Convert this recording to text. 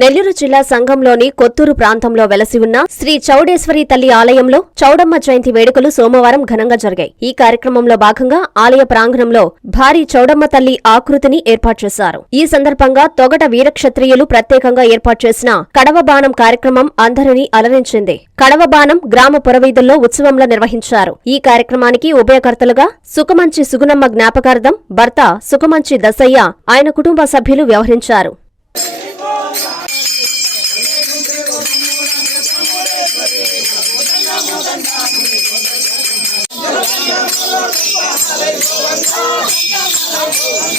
నెల్లూరు జిల్లా సంఘంలోని కొత్తూరు ప్రాంతంలో వెలసి ఉన్న శ్రీ చౌడేశ్వరి తల్లి ఆలయంలో చౌడమ్మ జయంతి వేడుకలు సోమవారం ఘనంగా జరిగాయి. ఈ కార్యక్రమంలో భాగంగా ఆలయ ప్రాంగణంలో భారీ చౌడమ్మ తల్లి ఆకృతిని ఏర్పాటు చేశారు. ఈ సందర్భంగా తొగట వీరక్షత్రియులు ప్రత్యేకంగా ఏర్పాటు చేసిన కడవ బాణం కార్యక్రమం అందరినీ అలరించింది. కడవ బాణం గ్రామ పురవీధుల్లో ఉత్సవంలో నిర్వహించారు. ఈ కార్యక్రమానికి ఉభయకర్తలుగా సుఖమంచి సుగుణమ్మ జ్ఞాపకార్థం భర్త సుఖమంచి దసయ్య ఆయన కుటుంబ సభ్యులు వ్యవహరించారు.